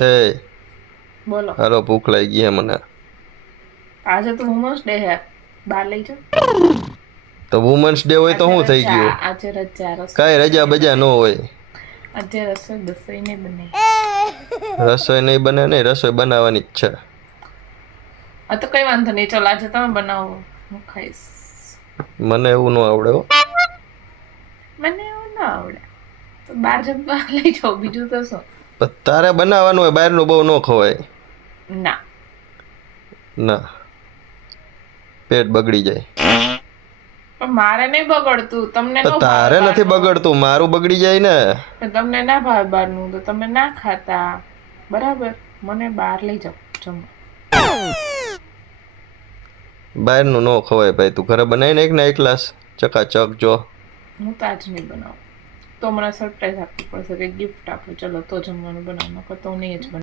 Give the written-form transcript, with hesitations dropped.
એ બોલો હાલો ભૂખ લાગી હે મને. આજે તો વુમન્સ ડે હે બહાર લઈ જાઓ તો વુમન્સ ડે હોય તો આજે શું થઈ રજા ગયું? આજે રજા રસોઈ કાંઈ રજા બસોઈ બજા ન નહીં હોય. બને આજે રસોઈ બસોઈ નહીં બને રસોઈ નહીં બને નહીં, રસોઈ બનાવવાની જ છે. આ તો કઈ વાંધો નહીં ચલો આજે તમે બનાવો હું ખાઈશ મને એવું ન આવડે હો. મને એવું ના આવડે તો બહાર જમવા લઈ જાઓ બીજું તો શું પણ તારે બનાવવાનું હોય, બહારનું બહુ ન ખવાય. ના ના, પેટ બગડી જાય. પણ મારે નહીં બગડતું તમને તો નો તારે ભાવે નથી બહારનું. બગડતું, મારું બગડી જાય ને. પણ તમને ના ભાવે બહારનું તો તમે ના ખાતા બરાબર મને બહાર લઈ જાઓ જમવા બહારનું ન ખવાય ભાઈ. તું ઘરે બનાવી નાખ ને એક ગ્લાસ ચકાચક જો. હું તો આજ નહીં બનાવું તો મને સરપ્રાઈઝ આપવી પડશે કે ગિફ્ટ આપો ચલો તો જમવાનું બનાવવાનું નકર તો હું નહીં જ બનાવું